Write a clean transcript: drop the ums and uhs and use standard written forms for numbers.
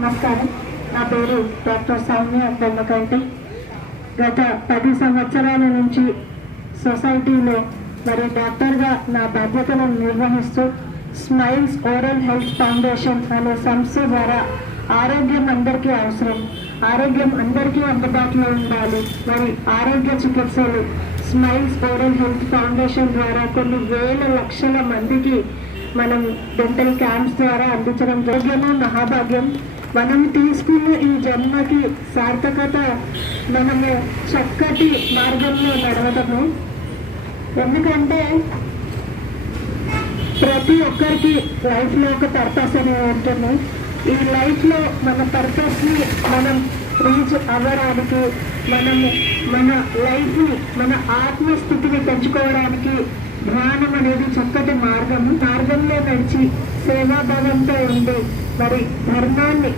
నమస్కారం. నా పేరు డాక్టర్ సౌమ్య బొమ్మకంటి. గత 10 సంవత్సరాల నుంచి సొసైటీలో డాక్టర్గా నా బాధ్యతలను నిర్వహిస్తూ స్మైల్స్ ఓరల్ హెల్త్ ఫౌండేషన్ అనే సంస్థ ద్వారా ఆరోగ్యం అందరికీ అవసరం, ఆరోగ్యం అందరికీ అందుబాటులో ఉండాలి. ఆరోగ్య చికిత్సలు స్మైల్స్ ఓరల్ హెల్త్ ఫౌండేషన్ ద్వారా కొన్ని వేల లక్షల మందికి మనం డెంటల్ క్యాంప్స్ ద్వారా అందించడం. ఆరోగ్యము మహాభాగ్యం. మనం తీసుకున్న ఈ జన్మకి సార్థకత మనము చక్కటి మార్గంలో నడవటము. ఎందుకంటే ప్రతి ఒక్కరికి లైఫ్లో ఒక పర్పస్ అనేది ఉంటుంది. ఈ లైఫ్లో మన పర్పస్ని మనం రీచ్ అవ్వడానికి, మనము మన లైఫ్ని, మన ఆత్మస్థితిని పెంచుకోవడానికి ధ్యానం అనేది చక్కటి మార్గంలో నడిచి సేవాభావంతో ఉండి ధర్మాన్ని